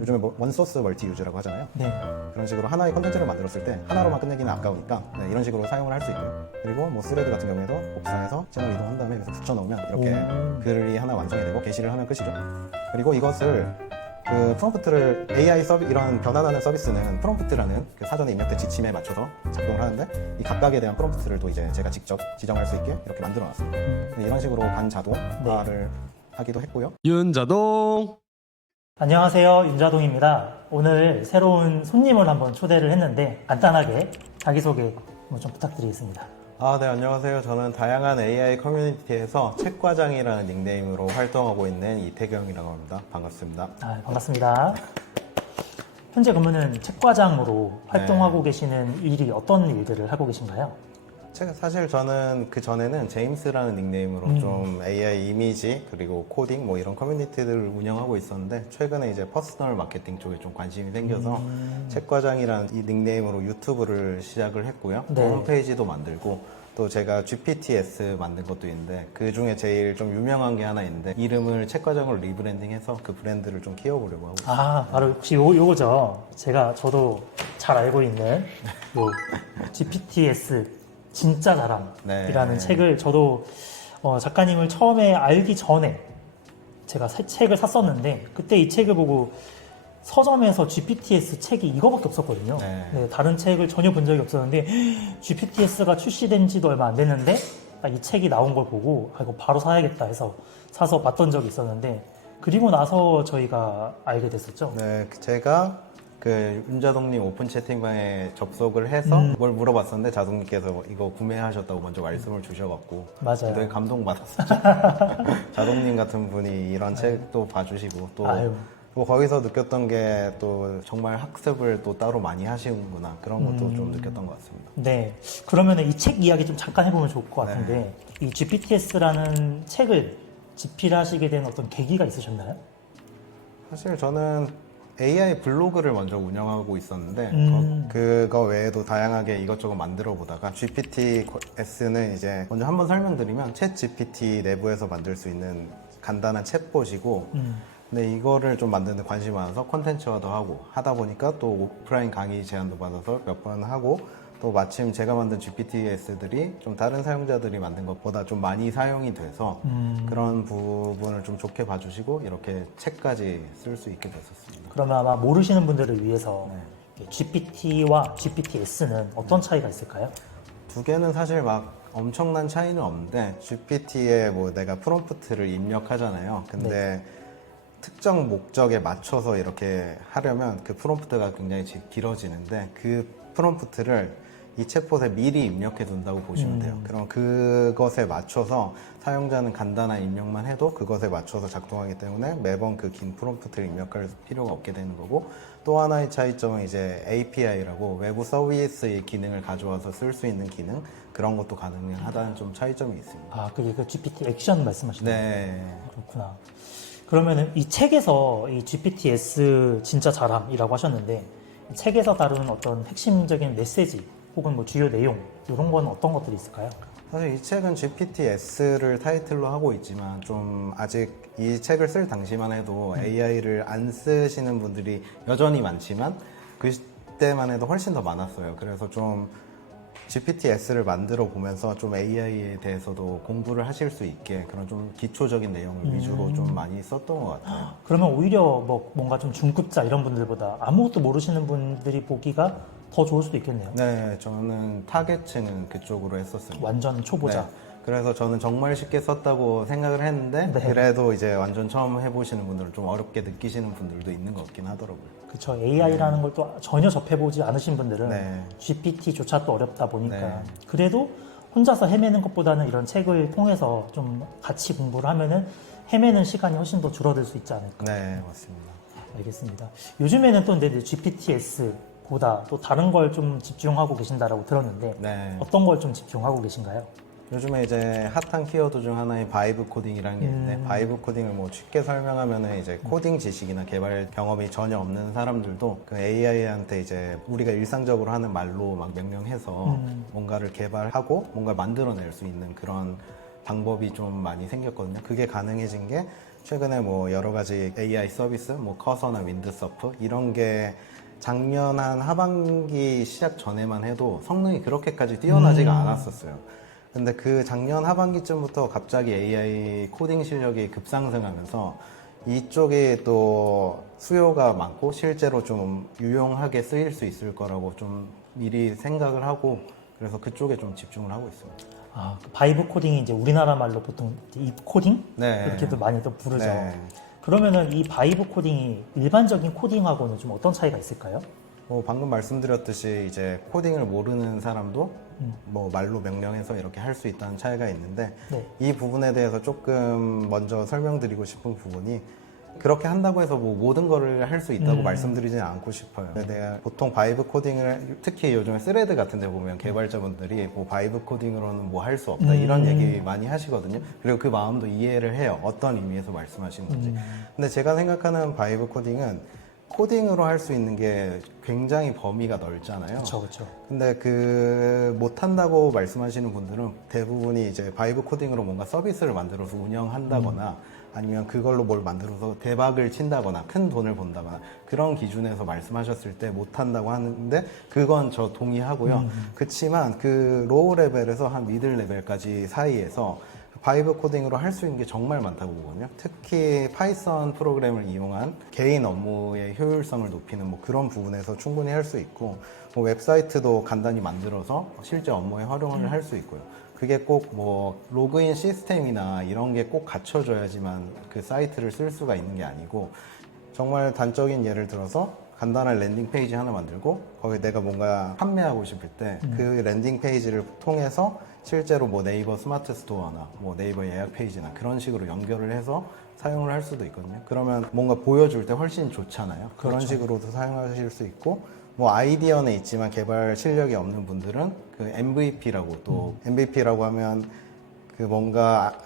요즘에 뭐 원소스 멀티 유즈라고 하잖아요. 네. 그런 식으로 하나의 컨텐츠를 만들었을 때 하나로만 끝내기는 아까우니까 네, 이런 식으로 사용을 할 수 있고요. 그리고 뭐 스레드 같은 경우에도 복사해서 채널 이동한 다음에 계속 붙여놓으면 이렇게 글이 하나 완성이 되고 게시를 하면 끝이죠. 그리고 이것을 그 프롬프트를 AI 서비 이런 변환하는 서비스는 프롬프트라는 그 사전에 입력된 지침에 맞춰서 작동을 하는데 이 각각에 대한 프롬프트를 또 이제 제가 직접 지정할 수 있게 이렇게 만들어 놨습니다. 이런 식으로 반자동화를 하기도 했고요. 윤자동. 안녕하세요. 윤자동입니다. 오늘 새로운 손님을 한번 초대를 했는데 간단하게 자기소개 좀 부탁드리겠습니다. 네, 안녕하세요. 저는 다양한 AI 커뮤니티에서 책과장이라는 닉네임으로 활동하고 있는 이태경이라고 합니다. 반갑습니다. 반갑습니다. 현재 그러면은 책과장으로 활동하고 계시는 일이 어떤 일들을 하고 계신가요? 사실 저는 그 전에는 제임스라는 닉네임으로 좀 AI 이미지 그리고 코딩 뭐 이런 커뮤니티들을 운영하고 있었는데 최근에 이제 퍼스널 마케팅 쪽에 좀 관심이 생겨서 책과장이라는 이 닉네임으로 유튜브를 시작을 했고요. 네. 홈페이지도 만들고 또 제가 GPTS 만든 것도 있는데 그 중에 제일 좀 유명한 게 하나 있는데 이름을 책과장으로 리브랜딩해서 그 브랜드를 좀 키워보려고 하고 있어요. 바로 혹시 요거죠. 저도 잘 알고 있는 요 GPTS 진짜 자랑이라는 네. 책을 저도 작가님을 처음에 알기 전에 제가 책을 샀었는데 그때 이 책을 보고 서점에서 GPTS 책이 이거밖에 없었거든요. 네. 다른 책을 전혀 본 적이 없었는데 GPTS가 출시된 지도 얼마 안 됐는데 이 책이 나온 걸 보고 이거 바로 사야겠다 해서 사서 봤던 적이 있었는데 그리고 나서 저희가 알게 됐었죠. 네, 제가 그 윤자동님 오픈 채팅방에 접속을 해서 뭘 물어봤었는데 자동님께서 이거 구매하셨다고 먼저 말씀을 주셔갖고 맞아요. 되게 감동받았었죠. 자동님 같은 분이 이런 책도 봐주시고 또 거기서 느꼈던 게 또 정말 학습을 또 따로 많이 하시는구나 그런 것도 좀 느꼈던 것 같습니다. 네. 그러면 이 책 이야기 좀 잠깐 해보면 좋을 것 같은데 이 GPTS라는 책을 집필하시게 된 어떤 계기가 있으셨나요? 사실 저는 AI 블로그를 먼저 운영하고 있었는데 그거 외에도 다양하게 이것저것 만들어 보다가 GPTS는 이제 먼저 한번 설명드리면 챗 GPT 내부에서 만들 수 있는 간단한 챗봇이고 근데 이거를 좀 만드는 데 관심이 많아서 콘텐츠화도 하고 하다 보니까 또 오프라인 강의 제안도 받아서 몇 번 하고 또 마침 제가 만든 GPTS들이 좀 다른 사용자들이 만든 것보다 좀 많이 사용이 돼서 그런 부분을 좀 좋게 봐주시고 이렇게 책까지 쓸 수 있게 됐었습니다. 그러면 아마 모르시는 분들을 위해서 GPT와 GPTS는 어떤 차이가 있을까요? 두 개는 사실 막 엄청난 차이는 없는데 GPT에 뭐 내가 프롬프트를 입력하잖아요. 근데 특정 목적에 맞춰서 이렇게 하려면 그 프롬프트가 굉장히 길어지는데 그 프롬프트를 이 챗봇에 미리 입력해 둔다고 보시면 돼요. 그럼 그것에 맞춰서 사용자는 간단한 입력만 해도 그것에 맞춰서 작동하기 때문에 매번 그 긴 프롬프트를 입력할 필요가 없게 되는 거고 또 하나의 차이점은 이제 API라고 외부 서비스의 기능을 가져와서 쓸 수 있는 기능 그런 것도 가능하다는 좀 차이점이 있습니다. 그게 그 GPT 액션 말씀하시는 거예요? 네. 그렇구나. 그러면은 이 책에서 이 GPTS 진짜 자랑이라고 하셨는데 이 책에서 다루는 어떤 핵심적인 메시지 혹은 뭐 주요 내용 이런 건 어떤 것들이 있을까요? 사실 이 책은 GPTS를 타이틀로 하고 있지만 좀 아직 이 책을 쓸 당시만 해도 AI를 안 쓰시는 분들이 여전히 많지만 그때만 해도 훨씬 더 많았어요. 그래서 좀 GPTS를 만들어 보면서 좀 AI에 대해서도 공부를 하실 수 있게 그런 좀 기초적인 내용을 위주로 좀 많이 썼던 것 같아요. 그러면 오히려 뭐 뭔가 좀 중급자 이런 분들보다 아무것도 모르시는 분들이 보기가 더 좋을 수도 있겠네요. 네, 저는 타겟층은 그쪽으로 했었습니다. 완전 초보자. 네, 그래서 저는 정말 쉽게 썼다고 생각을 했는데 그래도 이제 완전 처음 해보시는 분들은 좀 어렵게 느끼시는 분들도 있는 것 같긴 하더라고요. 그쵸. AI라는 걸 또 전혀 접해보지 않으신 분들은 GPT조차 또 어렵다 보니까 그래도 혼자서 헤매는 것보다는 이런 책을 통해서 좀 같이 공부를 하면은 헤매는 시간이 훨씬 더 줄어들 수 있지 않을까. 네, 맞습니다. 알겠습니다. 요즘에는 또 근데 GPTS보다 또 다른 걸 좀 집중하고 계신다라고 들었는데 어떤 걸 좀 집중하고 계신가요? 요즘에 이제 핫한 키워드 중 하나인 바이브 코딩이라는 게 있는데 바이브 코딩을 뭐 쉽게 설명하면은 이제 코딩 지식이나 개발 경험이 전혀 없는 사람들도 그 AI한테 이제 우리가 일상적으로 하는 말로 막 명령해서 뭔가를 개발하고 뭔가를 만들어낼 수 있는 그런 방법이 좀 많이 생겼거든요. 그게 가능해진 게 최근에 뭐 여러 가지 AI 서비스, 뭐 커서나 윈드서프 이런 게 작년 한 하반기 시작 전에만 해도 성능이 그렇게까지 뛰어나지가 않았었어요. 근데 그 작년 하반기쯤부터 갑자기 AI 코딩 실력이 급상승하면서 이쪽에 또 수요가 많고 실제로 좀 유용하게 쓰일 수 있을 거라고 좀 미리 생각을 하고 그래서 그쪽에 좀 집중을 하고 있습니다. 아, 그 바이브 코딩이 이제 우리나라 말로 보통 입 코딩? 네. 이렇게도 많이 또 부르죠. 네. 그러면은 이 바이브 코딩이 일반적인 코딩하고는 좀 어떤 차이가 있을까요? 뭐 방금 말씀드렸듯이 이제 코딩을 모르는 사람도 뭐 말로 명령해서 이렇게 할 수 있다는 차이가 있는데 네. 이 부분에 대해서 조금 먼저 설명드리고 싶은 부분이 그렇게 한다고 해서 뭐 모든 거를 할 수 있다고 말씀드리지는 않고 싶어요. 내가 보통 바이브 코딩을 특히 요즘에 스레드 같은 데 보면 개발자분들이 뭐 바이브 코딩으로는 뭐 할 수 없다 이런 얘기 많이 하시거든요. 그리고 그 마음도 이해를 해요. 어떤 의미에서 말씀하시는 건지. 근데 제가 생각하는 바이브 코딩은 코딩으로 할 수 있는 게 굉장히 범위가 넓잖아요. 그렇죠, 그렇죠. 근데 그 못한다고 말씀하시는 분들은 대부분이 이제 바이브 코딩으로 뭔가 서비스를 만들어서 운영한다거나 아니면 그걸로 뭘 만들어서 대박을 친다거나 큰 돈을 번다거나 그런 기준에서 말씀하셨을 때 못한다고 하는데 그건 저 동의하고요. 그렇지만 그 로우 레벨에서 한 미들 레벨까지 사이에서 바이브 코딩으로 할 수 있는 게 정말 많다고 보거든요. 특히 파이썬 프로그램을 이용한 개인 업무의 효율성을 높이는 뭐 그런 부분에서 충분히 할 수 있고 뭐 웹사이트도 간단히 만들어서 실제 업무에 활용을 할 수 있고요. 그게 꼭 뭐 로그인 시스템이나 이런 게 꼭 갖춰져야지만 그 사이트를 쓸 수가 있는 게 아니고 정말 단적인 예를 들어서 간단한 랜딩 페이지 하나 만들고 거기 내가 뭔가 판매하고 싶을 때 그 랜딩 페이지를 통해서 실제로 뭐 네이버 스마트 스토어나 뭐 네이버 예약 페이지나 그런 식으로 연결을 해서 사용을 할 수도 있거든요. 그러면 뭔가 보여줄 때 훨씬 좋잖아요. 그런 그렇죠. 식으로도 사용하실 수 있고 뭐 아이디어는 있지만 개발 실력이 없는 분들은 그 MVP라고 또 MVP라고 하면 그 뭔가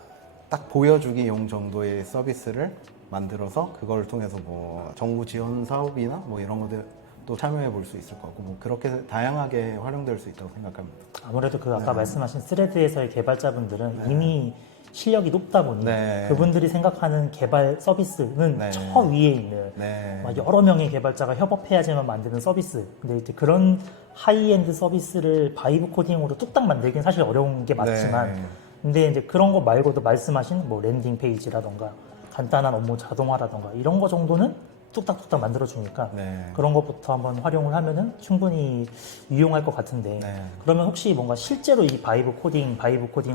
딱 보여주기용 정도의 서비스를 만들어서 그걸 통해서 뭐 정부 지원 사업이나 뭐 이런 것들 또 참여해 볼 수 있을 것 같고 뭐 그렇게 다양하게 활용될 수 있다고 생각합니다. 아무래도 그 아까 말씀하신 스레드에서의 개발자분들은 이미 실력이 높다 보니 네. 그분들이 생각하는 개발 서비스는 네. 저 위에 있는 네. 막 여러 명의 개발자가 협업해야지만 만드는 서비스. 근데 이제 그런 하이엔드 서비스를 바이브 코딩으로 뚝딱 만들긴 사실 어려운 게 맞지만, 네. 근데 이제 그런 거 말고도 말씀하신 뭐 랜딩 페이지라던가 간단한 업무 자동화라던가 이런 거 정도는 뚝딱뚝딱 만들어주니까 네. 그런 것부터 한번 활용을 하면은 충분히 유용할 것 같은데 네. 그러면 혹시 뭔가 실제로 이 바이브 코딩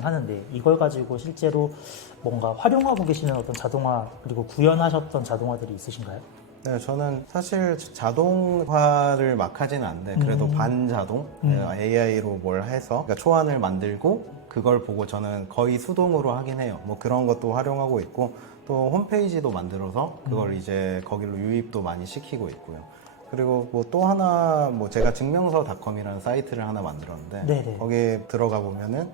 하는데 이걸 가지고 실제로 뭔가 활용하고 계시는 어떤 자동화 그리고 구현하셨던 자동화들이 있으신가요? 네, 저는 사실 자동화를 막 하지는 않는데 그래도 반자동 AI로 뭘 해서 그러니까 초안을 만들고 그걸 보고 저는 거의 수동으로 하긴 해요. 뭐 그런 것도 활용하고 있고 또 홈페이지도 만들어서 그걸 이제 거기로 유입도 많이 시키고 있고요. 그리고 뭐 또 하나 뭐 제가 증명서닷컴이라는 사이트를 하나 만들었는데 네네. 거기에 들어가 보면은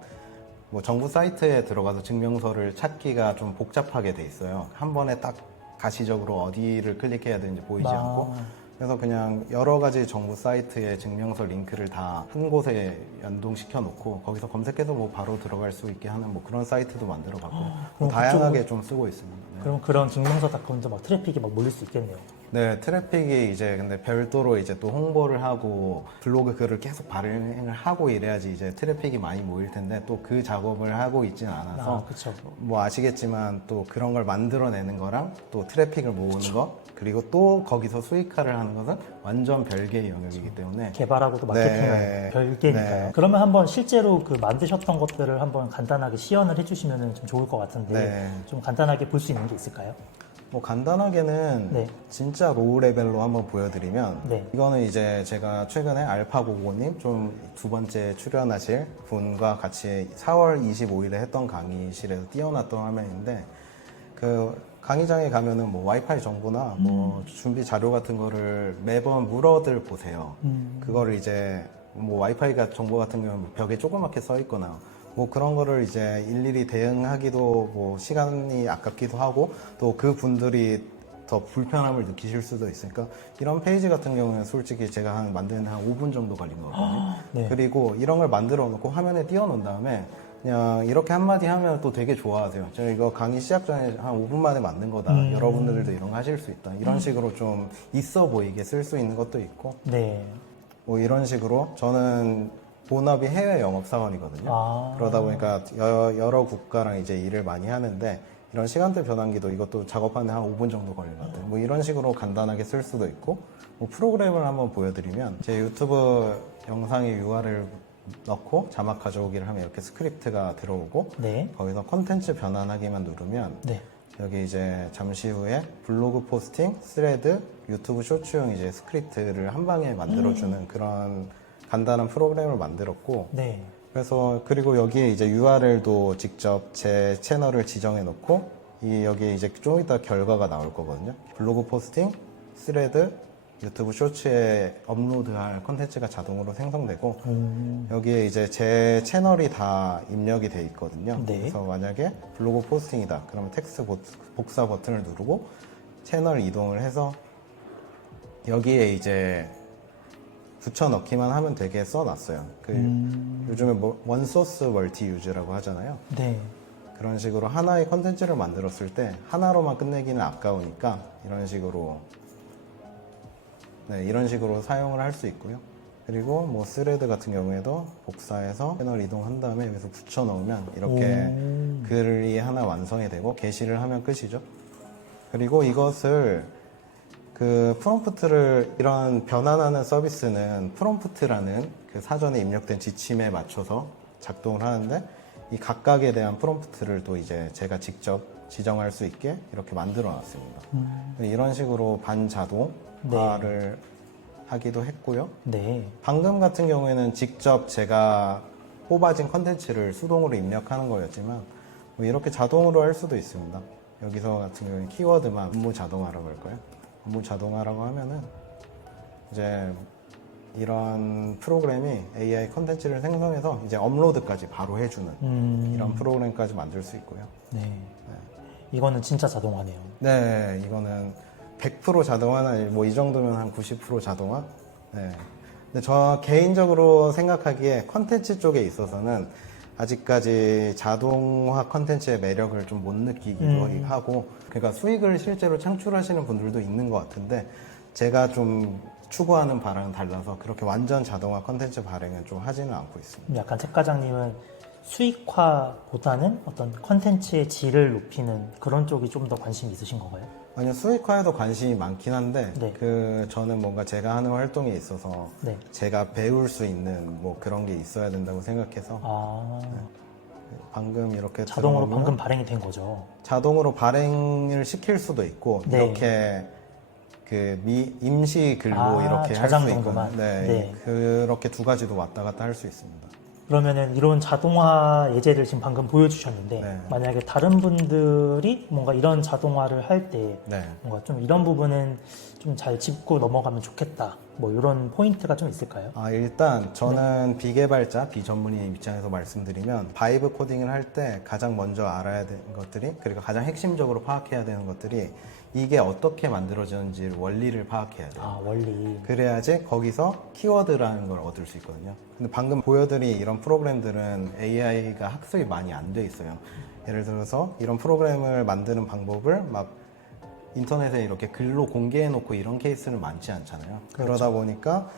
뭐 정부 사이트에 들어가서 증명서를 찾기가 좀 복잡하게 돼 있어요. 한 번에 딱 가시적으로 어디를 클릭해야 되는지 보이지 않고 그래서 그냥 여러 가지 정부 사이트의 증명서 링크를 다 한 곳에 연동시켜 놓고 거기서 검색해서 뭐 바로 들어갈 수 있게 하는 뭐 그런 사이트도 만들어 봤고 뭐 다양하게 좀 쓰고 있습니다. 네. 그럼 그런 증명서닷컴도 막 트래픽이 막 몰릴 수 있겠네요. 네, 트래픽이 이제 근데 별도로 이제 또 홍보를 하고 블로그 글을 계속 발행을 하고 이래야지 이제 트래픽이 많이 모일 텐데 또 그 작업을 하고 있지는 않아서 그렇죠. 뭐 아시겠지만 또 그런 걸 만들어내는 거랑 또 트래픽을 모으는 거 그리고 또 거기서 수익화를 하는 것은 완전 별개의 영역이기 때문에 개발하고도 마케팅은 네. 별개니까요. 네. 그러면 한번 실제로 그 만드셨던 것들을 한번 간단하게 시연을 해주시면 좀 좋을 것 같은데 네. 좀 간단하게 볼 수 있는 게 있을까요? 뭐 간단하게는 네. 진짜 로우 레벨로 한번 보여드리면 네. 이거는 이제 제가 최근에 알파고고님 좀 두 번째 출연하실 분과 같이 4월 25일에 했던 강의실에서 띄워놨던 화면인데 그 강의장에 가면은 뭐 와이파이 정보나 뭐 준비 자료 같은 거를 매번 물어들 보세요. 그거를 이제 뭐 와이파이가 정보 같은 경우는 벽에 조그맣게 써 있거나 뭐 그런 거를 이제 일일이 대응하기도 뭐 시간이 아깝기도 하고 또 그 분들이 더 불편함을 느끼실 수도 있으니까 이런 페이지 같은 경우는 솔직히 제가 만드는데 한 5분 정도 걸린 거거든요. 네. 그리고 이런 걸 만들어 놓고 화면에 띄워 놓은 다음에 그냥 이렇게 한마디 하면 또 되게 좋아하세요. 저 이거 강의 시작 전에 한 5분 만에 만든 거다. 여러분들도 이런 거 하실 수 있다. 이런 식으로 좀 있어 보이게 쓸 수 있는 것도 있고. 네. 뭐 이런 식으로 저는 본업이 해외 영업사원이거든요. 그러다 보니까 여러 국가랑 이제 일을 많이 하는데 이런 시간대 변환기도 이것도 작업하는데 한 5분 정도 걸린 것 같아요. 뭐 이런 식으로 간단하게 쓸 수도 있고 뭐 프로그램을 한번 보여드리면 제 유튜브 영상에 URL 넣고 자막 가져오기를 하면 이렇게 스크립트가 들어오고 네. 거기서 컨텐츠 변환하기만 누르면 네. 여기 이제 잠시 후에 블로그 포스팅, 스레드, 유튜브 쇼츠용 이제 스크립트를 한 방에 만들어주는 그런 간단한 프로그램을 만들었고 네. 그래서 그리고 여기에 이제 URL도 직접 제 채널을 지정해 놓고 여기에 이제 좀 이따 결과가 나올 거거든요. 블로그 포스팅, 스레드, 유튜브 쇼츠에 업로드할 컨텐츠가 자동으로 생성되고 여기에 이제 제 채널이 다 입력이 돼 있거든요. 네. 그래서 만약에 블로그 포스팅이다 그러면 텍스트 복사 버튼을 누르고 채널 이동을 해서 여기에 이제 붙여넣기만 하면 되게 써놨어요. 요즘에 원소스 멀티 유즈라고 하잖아요. 네. 그런 식으로 하나의 컨텐츠를 만들었을 때 하나로만 끝내기는 아까우니까 이런 식으로 이런 식으로 사용을 할 수 있고요. 그리고 뭐 스레드 같은 경우에도 복사해서 채널 이동한 다음에 여기서 붙여 넣으면 이렇게 글이 하나 완성이 되고 게시를 하면 끝이죠. 그리고 이것을 그 프롬프트를 이런 변환하는 서비스는 프롬프트라는 그 사전에 입력된 지침에 맞춰서 작동을 하는데 이 각각에 대한 프롬프트를 또 이제 제가 직접 지정할 수 있게 이렇게 만들어 놨습니다. 이런 식으로 반자동화를 하기도 했고요. 네. 방금 같은 경우에는 직접 제가 뽑아진 컨텐츠를 수동으로 입력하는 거였지만 뭐 이렇게 자동으로 할 수도 있습니다. 여기서 같은 경우는 키워드만 업무 자동화라고 할까요? 업무 자동화라고 하면은 이제 이런 프로그램이 AI 컨텐츠를 생성해서 이제 업로드까지 바로 해주는 이런 프로그램까지 만들 수 있고요. 네. 이거는 진짜 자동화네요. 네, 이거는 100% 자동화나 뭐 이 정도면 한 90% 자동화? 네. 근데 저 개인적으로 생각하기에 컨텐츠 쪽에 있어서는 아직까지 자동화 컨텐츠의 매력을 좀 못 느끼기도 하고 그러니까 수익을 실제로 창출하시는 분들도 있는 것 같은데 제가 좀 추구하는 바랑은 달라서 그렇게 완전 자동화 컨텐츠 발행은 좀 하지는 않고 있습니다. 약간 책 과장님은 수익화보다는 어떤 컨텐츠의 질을 높이는 그런 쪽이 좀 더 관심이 있으신 건가요? 아니요, 수익화에도 관심이 많긴 한데 네. 저는 뭔가 제가 하는 활동에 있어서 네. 제가 배울 수 있는 뭐 그런 게 있어야 된다고 생각해서 방금 이렇게 자동으로 들어보면 방금 발행이 된 거죠. 자동으로 발행을 시킬 수도 있고 네. 이렇게 그 임시 글로 이렇게 할 저장 수 정도만. 있거든요. 네, 그렇게 두 가지도 왔다 갔다 할 수 있습니다. 그러면은 이런 자동화 예제를 지금 방금 보여주셨는데 네. 만약에 다른 분들이 뭔가 이런 자동화를 할 때 네. 뭔가 좀 이런 부분은 좀 잘 짚고 넘어가면 좋겠다. 뭐 이런 포인트가 좀 있을까요? 일단 저는 비개발자, 비전문의 입장에서 말씀드리면 바이브 코딩을 할 때 가장 먼저 알아야 되는 것들이 그리고 가장 핵심적으로 파악해야 되는 것들이 이게 어떻게 만들어지는지 원리를 파악해야 돼요. 원리. 그래야지 거기서 키워드라는 걸 얻을 수 있거든요. 근데 방금 보여드린 이런 프로그램들은 AI가 학습이 많이 안 돼 있어요. 예를 들어서 이런 프로그램을 만드는 방법을 막 인터넷에 이렇게 글로 공개해 놓고 이런 케이스는 많지 않잖아요. 그렇죠. 그러다 보니까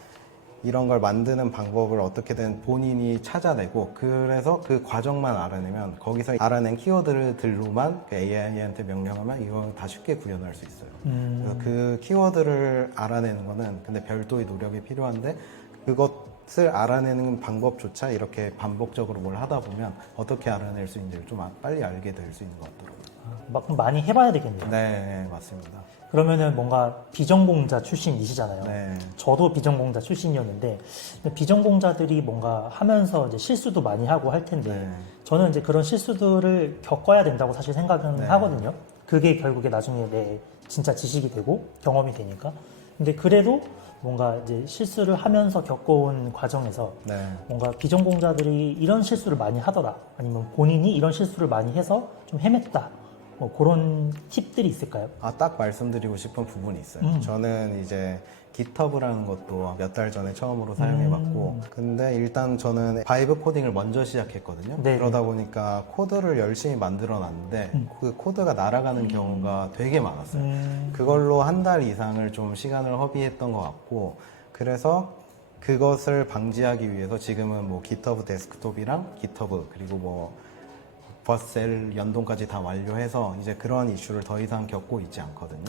이런 걸 만드는 방법을 어떻게든 본인이 찾아내고 그래서 그 과정만 알아내면 거기서 알아낸 키워드들로만 그 AI한테 명령하면 이거 다 쉽게 구현할 수 있어요. 그래서 그 키워드를 알아내는 거는 근데 별도의 노력이 필요한데 그것을 알아내는 방법조차 이렇게 반복적으로 뭘 하다 보면 어떻게 알아낼 수 있는지를 좀 빨리 알게 될 수 있는 것 같더라고요. 막 많이 해봐야 되겠네요. 네, 맞습니다. 그러면은 뭔가 비전공자 출신이시잖아요. 네. 저도 비전공자 출신이었는데 근데 비전공자들이 뭔가 하면서 이제 실수도 많이 하고 할 텐데 네. 저는 이제 그런 실수들을 겪어야 된다고 사실 생각은 네. 하거든요. 그게 결국에 나중에 내 진짜 지식이 되고 경험이 되니까. 근데 그래도 뭔가 이제 실수를 하면서 겪어온 과정에서 네. 뭔가 비전공자들이 이런 실수를 많이 하더라 아니면 본인이 이런 실수를 많이 해서 좀 헤맸다 뭐 그런 팁들이 있을까요? 딱 말씀드리고 싶은 부분이 있어요. 저는 이제 GitHub라는 것도 몇 달 전에 처음으로 사용해봤고, 근데 일단 저는 바이브 코딩을 먼저 시작했거든요. 네네. 그러다 보니까 코드를 열심히 만들어놨는데 그 코드가 날아가는 경우가 되게 많았어요. 그걸로 한 달 이상을 좀 시간을 허비했던 것 같고, 그래서 그것을 방지하기 위해서 지금은 뭐 GitHub 데스크톱이랑 GitHub 그리고 뭐 버셀 연동까지 다 완료해서 이제 그런 이슈를 더 이상 겪고 있지 않거든요.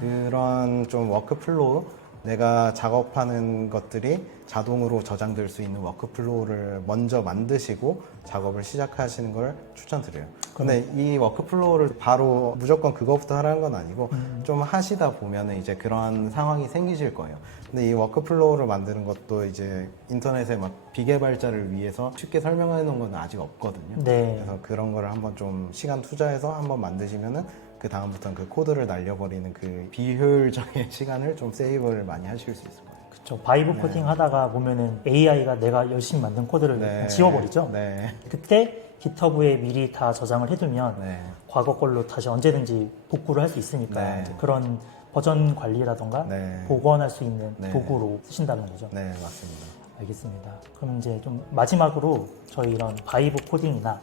그런 좀 워크플로우, 내가 작업하는 것들이 자동으로 저장될 수 있는 워크플로우를 먼저 만드시고 작업을 시작하시는 걸 추천드려요. 근데 이 워크플로우를 바로 무조건 그거부터 하라는 건 아니고 좀 하시다 보면은 이제 그런 상황이 생기실 거예요. 근데 이 워크플로우를 만드는 것도 이제 인터넷에 막 비개발자를 위해서 쉽게 설명해 놓은 건 아직 없거든요. 네. 그래서 그런 거를 한번 좀 시간 투자해서 한번 만드시면은 그 다음부터는 그 코드를 날려버리는 그 비효율적인 시간을 좀 세이브를 많이 하실 수 있을 거예요. 그렇죠. 바이브 코딩 하다가 보면은 AI가 내가 열심히 만든 코드를 네. 그냥 지워버리죠. 네. 그때 GitHub에 미리 다 저장을 해두면 네. 과거 걸로 다시 언제든지 복구를 할 수 있으니까 네. 이제 그런 버전 관리라던가 네. 복원할 수 있는 네. 도구로 쓰신다는 거죠. 네, 맞습니다. 알겠습니다. 그럼 이제 좀 마지막으로 저희 이런 바이브 코딩이나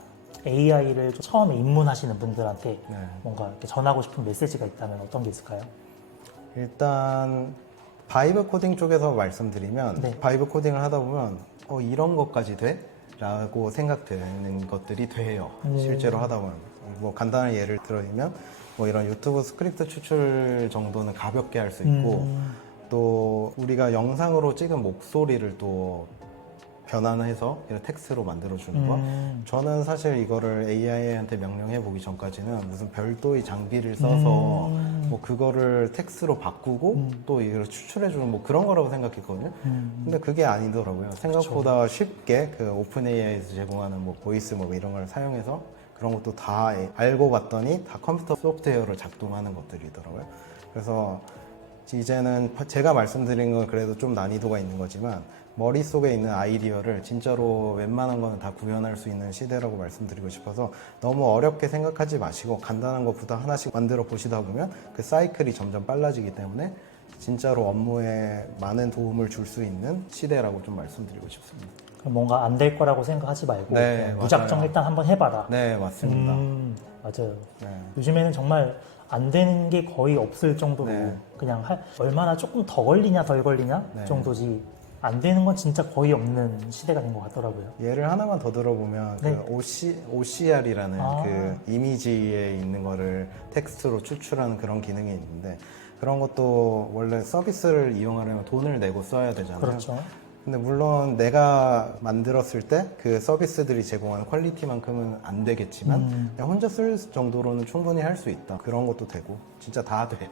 AI를 처음에 입문하시는 분들한테 네. 뭔가 이렇게 전하고 싶은 메시지가 있다면 어떤 게 있을까요? 일단 바이브 코딩 쪽에서 말씀드리면 네. 바이브 코딩을 하다 보면 이런 것까지 돼? 라고 생각되는 것들이 돼요. 실제로 하다 보면. 뭐 간단한 예를 들면 뭐 이런 유튜브 스크립트 추출 정도는 가볍게 할 수 있고 또 우리가 영상으로 찍은 목소리를 또 변환해서 이런 텍스트로 만들어주는 거. 저는 사실 이거를 AI한테 명령해 보기 전까지는 무슨 별도의 장비를 써서 뭐 그거를 텍스트로 바꾸고 또 이걸 추출해주는 뭐 그런 거라고 생각했거든요. 근데 그게 아니더라고요. 생각보다 쉽게 그 오픈 AI에서 제공하는 뭐 보이스 뭐 이런 걸 사용해서 그런 것도 다 알고 봤더니 다 컴퓨터 소프트웨어로 작동하는 것들이더라고요. 그래서 이제는 제가 말씀드린 건 그래도 좀 난이도가 있는 거지만 머릿속에 있는 아이디어를 진짜로 웬만한 거는 다 구현할 수 있는 시대라고 말씀드리고 싶어서 너무 어렵게 생각하지 마시고 간단한 것부터 하나씩 만들어 보시다 보면 그 사이클이 점점 빨라지기 때문에 진짜로 업무에 많은 도움을 줄 수 있는 시대라고 좀 말씀드리고 싶습니다. 그럼 뭔가 안 될 거라고 생각하지 말고 네, 그냥 무작정 맞아요. 일단 한번 해봐라. 네, 맞습니다. 맞아요. 네. 요즘에는 정말 안 되는 게 거의 없을 정도로 네. 그냥 얼마나 조금 더 걸리냐 덜 걸리냐 네. 정도지 안 되는 건 진짜 거의 없는 시대가 된 것 같더라고요. 예를 하나만 더 들어보면 네. 그 OCR이라는 아. 그 이미지에 있는 거를 텍스트로 추출하는 그런 기능이 있는데 그런 것도 원래 서비스를 이용하려면 돈을 내고 써야 되잖아요. 그렇죠. 근데 물론 내가 만들었을 때 그 서비스들이 제공하는 퀄리티만큼은 안 되겠지만 그냥 혼자 쓸 정도로는 충분히 할 수 있다. 그런 것도 되고 진짜 다 돼.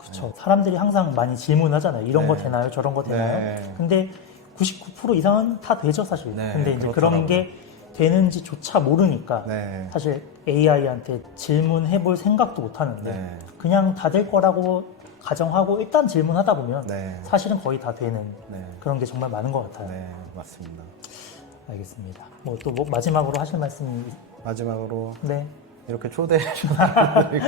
그렇죠. 사람들이 항상 많이 질문하잖아요. 이런 네. 거 되나요? 저런 거 되나요? 네. 근데 99% 이상은 다 되죠, 사실. 네, 근데 이제 그런 그렇더라고요. 게 되는지조차 모르니까 네. 사실 AI한테 질문해 볼 생각도 못 하는데 네. 그냥 다 될 거라고 가정하고 일단 질문하다 보면 네. 사실은 거의 다 되는 네. 그런 게 정말 많은 것 같아요. 네, 맞습니다. 알겠습니다. 뭐 또 마지막으로 하실 말씀이 마지막으로 네. 이렇게 초대해 주셔서 그리고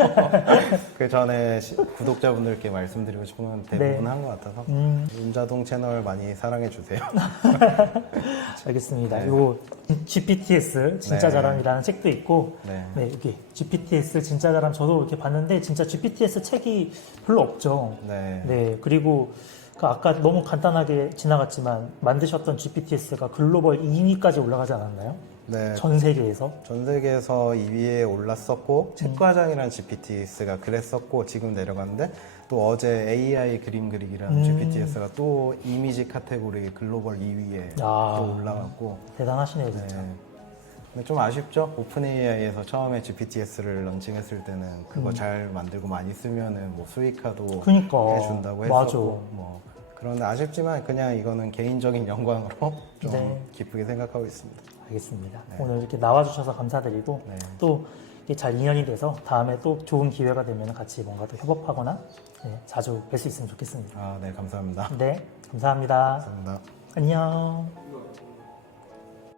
그 전에 구독자분들께 말씀드리고 싶은 건 대부분 네. 한 것 같아서 윤자동 채널 많이 사랑해 주세요. 알겠습니다. 네. 요 GPTS 진짜 네. 잘함이라는 책도 있고 네. 네, 이렇게 GPTS 진짜 잘함 저도 이렇게 봤는데 진짜 GPTS 책이 별로 없죠. 네. 네, 그리고 그 아까 너무 간단하게 지나갔지만 만드셨던 GPTS가 글로벌 2위까지 올라가지 않았나요? 네. 전 세계에서? 전 세계에서 2위에 올랐었고 책과장이라는 GPTS가 그랬었고 지금 내려갔는데 또 어제 AI 그림 그리기라는 GPTS가 또 이미지 카테고리 글로벌 2위에 또 올라갔고 대단하시네요, 진짜. 네. 근데 좀 아쉽죠? 오픈 AI에서 처음에 GPTS를 런칭했을 때는 그거 잘 만들고 많이 쓰면은 뭐 수익화도 그니까. 해준다고 맞아. 했었고 뭐 그런데 아쉽지만 그냥 이거는 개인적인 영광으로 좀 네. 기쁘게 생각하고 있습니다. 알겠습니다. 네. 오늘 이렇게 나와주셔서 감사드리고 네. 또 이게 잘 인연이 돼서 다음에 또 좋은 기회가 되면 같이 뭔가 또 협업하거나 네, 자주 뵐 수 있으면 좋겠습니다. 아, 네, 감사합니다. 네, 감사합니다. 감사합니다. 안녕.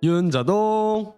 윤자동